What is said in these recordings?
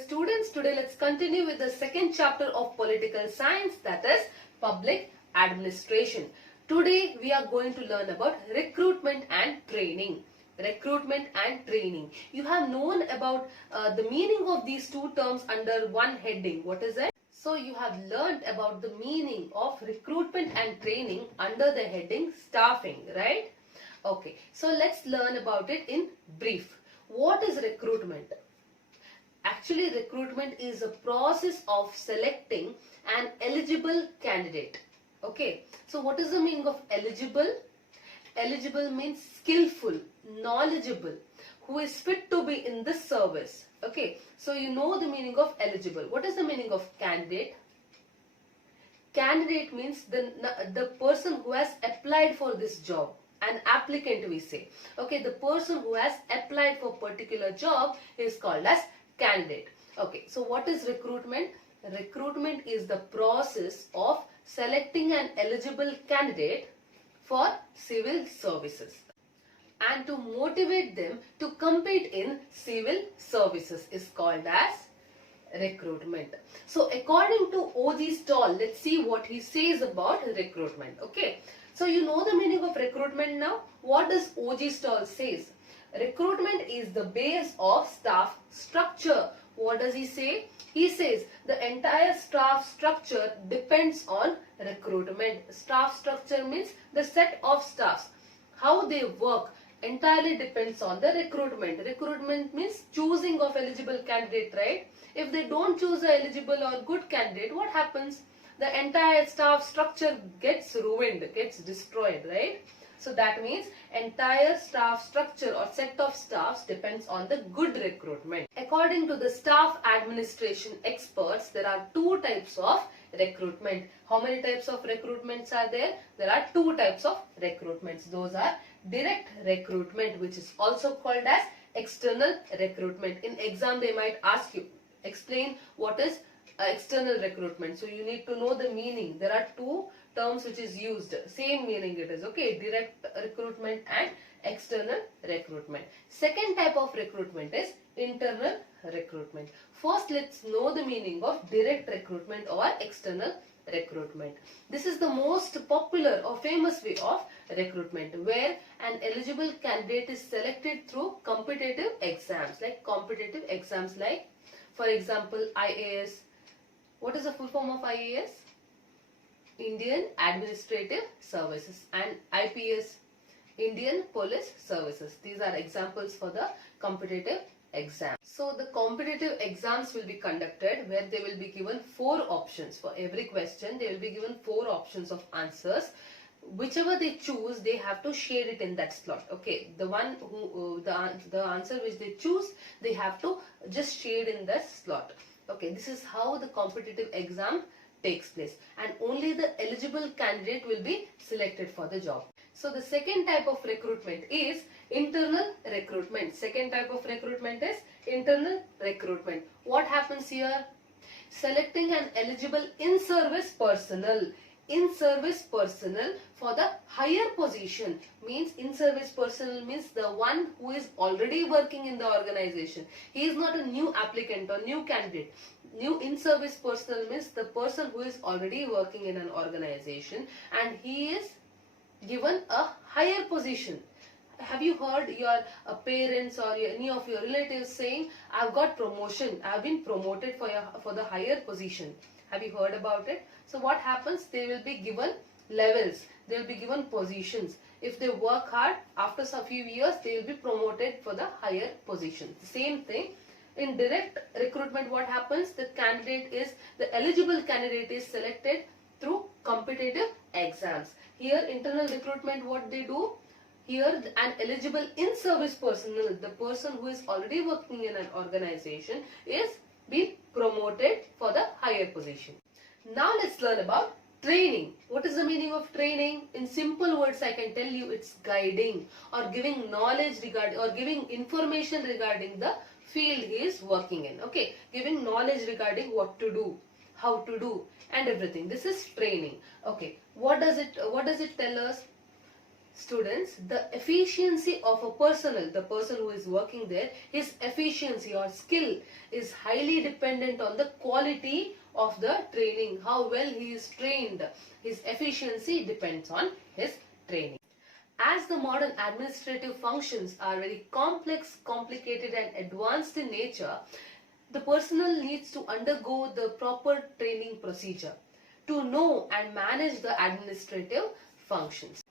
students, today let's continue with the second chapter of political science, that is public administration. Today we are going to learn about recruitment and training. Recruitment and training. You have known about the meaning of these two terms under one heading. What is it? So you have learned about the meaning of recruitment and training under the heading staffing, right? Okay, so let's learn about it in brief. What is recruitment? Actually, recruitment is a process of selecting an eligible candidate. Okay, so what is the meaning of eligible? Eligible means skillful, knowledgeable, who is fit to be in the service. Okay, so you know the meaning of eligible. What is the meaning of candidate? Candidate means the person who has applied for this job. An applicant, we say. Okay, the person who has applied for particular job is called as candidate. Okay, so what is recruitment? Recruitment is the process of selecting an eligible candidate for civil services and to motivate them to compete in civil services is called as recruitment. So according to O.G. Stoll, let's see what he says about recruitment. Okay, so you know the meaning of recruitment now. What does O.G. Stoll says? Recruitment is the base of staff structure. What does he say? He says the entire staff structure depends on recruitment. Staff structure means the set of staffs. How they work entirely depends on the recruitment. Recruitment means choosing of eligible candidate, right? If they don't choose a eligible or good candidate, what happens? The entire staff structure gets ruined, gets destroyed, right? So that means entire staff structure or set of staffs depends on the good recruitment. According to the staff administration experts, there are two types of recruitment. How many types of recruitments are there? There are two types of recruitments. Those are direct recruitment, which is also called as external recruitment. In exam, they might ask you, explain what is external recruitment. So you need to know the meaning. There are two terms which is used. Same meaning it is. Okay, direct recruitment and external recruitment. Second type of recruitment is internal recruitment. First, let's know the meaning of direct recruitment or external recruitment. This is the most popular or famous way of recruitment, where an eligible candidate is selected through competitive exams, like for example IAS. What is the full form of IAS? Indian Administrative Services, and IPS, Indian Police Services. These are examples for the competitive exam. So the competitive exams will be conducted where they will be given 4 options. For every question they will be given 4 options of answers. Whichever they choose, they have to shade it in that slot. Okay, the one who the answer which they choose, they have to just shade in that slot. Okay, this is how the competitive exam takes place, and only the eligible candidate will be selected for the job. So the second type of recruitment is internal recruitment. Second type of recruitment is internal recruitment. What happens here? Selecting an eligible in-service personnel. In-service personnel for the higher position means in-service personnel means the one who is already working in the organization. He is not a new applicant or new candidate. New in-service personnel means the person who is already working in an organization and he is given a higher position. Have you heard your parents or any of your relatives saying, I've got promotion, I've been promoted for the higher position? Have you heard about it? So what happens? They will be given levels, they will be given positions. If they work hard, after a few years they will be promoted for the higher position. Same thing in direct recruitment. What happens? The eligible candidate is selected through competitive exams. Here internal recruitment, what they do? Here an eligible in-service personnel, the person who is already working in an organization, is being promoted for the higher position. Now let's learn about training. What is the meaning of training? In simple words, I can tell you, it's guiding or giving knowledge regarding or giving information regarding the field he is working in. Okay, giving knowledge regarding what to do, how to do, and everything. This is training. Okay, what does it tell us? Students, the efficiency of a personnel, the person who is working there, his efficiency or skill is highly dependent on the quality of the training, how well he is trained. His efficiency depends on his training. As the modern administrative functions are very complex, complicated and advanced in nature, the personnel needs to undergo the proper training procedure to know and manage the administrative functions.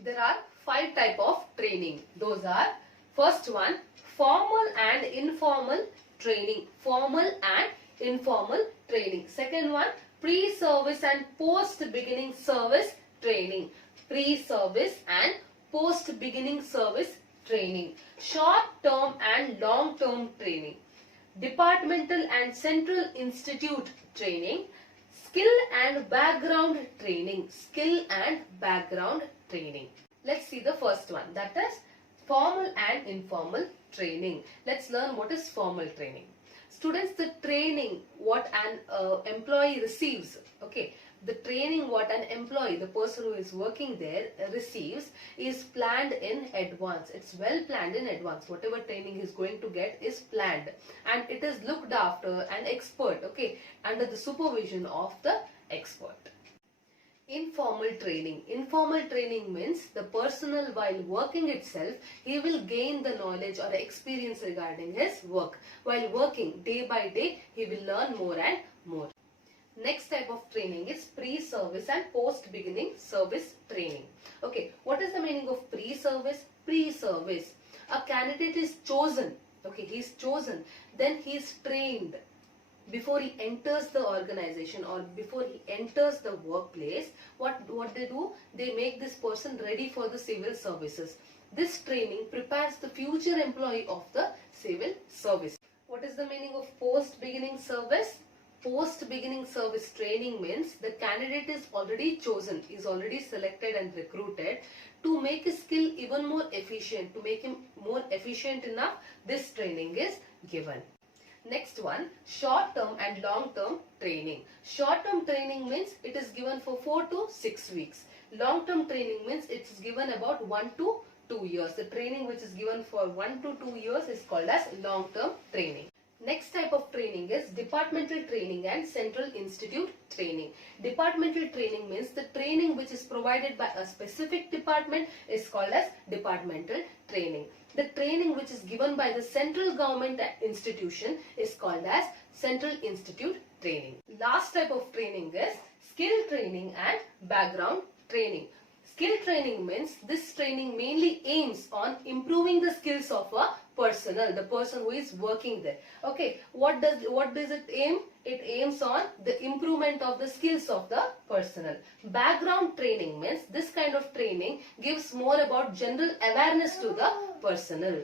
There are 5 types of training. Those are, first one, formal and informal training. Formal and informal training. Second one, pre-service and post-beginning service training. Pre-service and post-beginning service training. Short-term and long-term training. Departmental and central institute training. Skill and background training. Skill and background training. Let's see the first one, that is formal and informal training. Let's learn what is formal training. Students, the training what an employee receives, okay, the training what an employee, the person who is working there receives is planned in advance. It's well planned in advance. Whatever training he is going to get is planned and it is looked after an expert, okay, under the supervision of the expert. Informal training. Informal training means the personnel while working itself, he will gain the knowledge or experience regarding his work. While working day by day, he will learn more and more. Next type of training is pre-service and post-beginning service training. Okay, what is the meaning of pre-service? Pre-service. A candidate is chosen. Okay, he is chosen. Then he is trained. Before he enters the organization or before he enters the workplace, what they do? They make this person ready for the civil services. This training prepares the future employee of the civil service. What is the meaning of post-beginning service? Post-beginning service training means the candidate is already chosen, is already selected and recruited. To make his skill even more efficient, to make him more efficient enough, this training is given. Next one, short-term and long-term training. Short-term training means it is given for 4 to 6 weeks. Long-term training means it is given about 1 to 2 years. The training which is given for 1 to 2 years is called as long-term training. Next type of training is departmental training and central institute training. Departmental training means the training which is provided by a specific department is called as departmental training. The training which is given by the central government institution is called as central institute training. Last type of training is skill training and background training. Skill training means this training mainly aims on improving the skills of a personnel, the person who is working there. Okay, what does it aim? It aims on the improvement of the skills of the personnel. Background training means this kind of training gives more about general awareness to the personnel.